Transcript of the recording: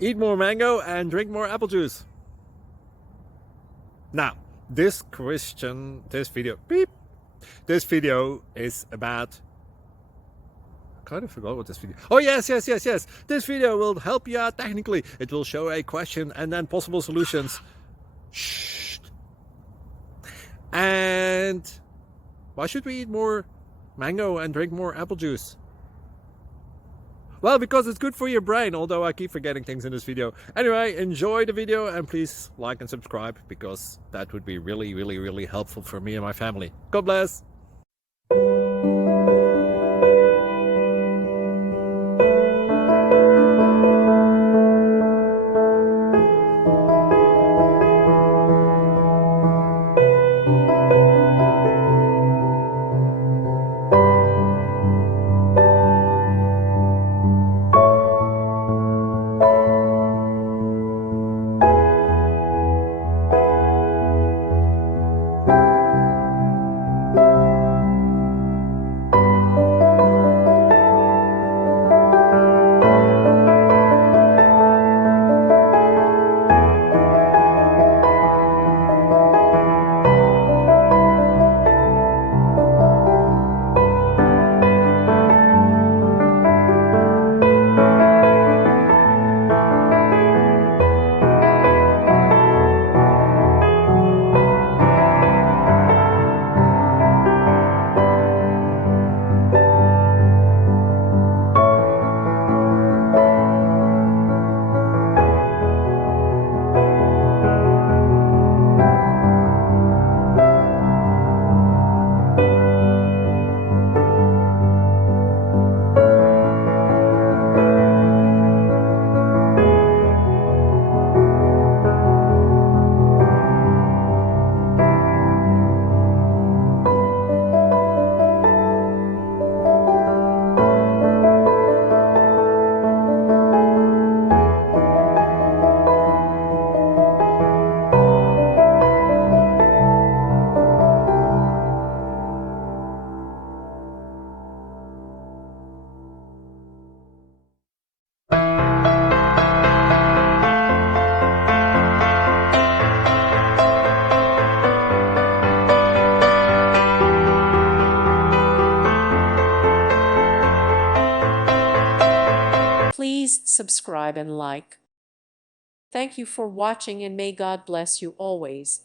Eat more mango and drink more apple juice. Now, this video is about, I kind of forgot what this video. Oh, yes. This video will help you out technically. It will show a question and then possible solutions. Shh. And why should we eat more mango and drink more apple juice? Well, because it's good for your brain, although I keep forgetting things in this video. Anyway, enjoy the video and please like and subscribe, because that would be really helpful for me and my family. God bless! Please subscribe and like. Thank you for watching, and may God bless you always.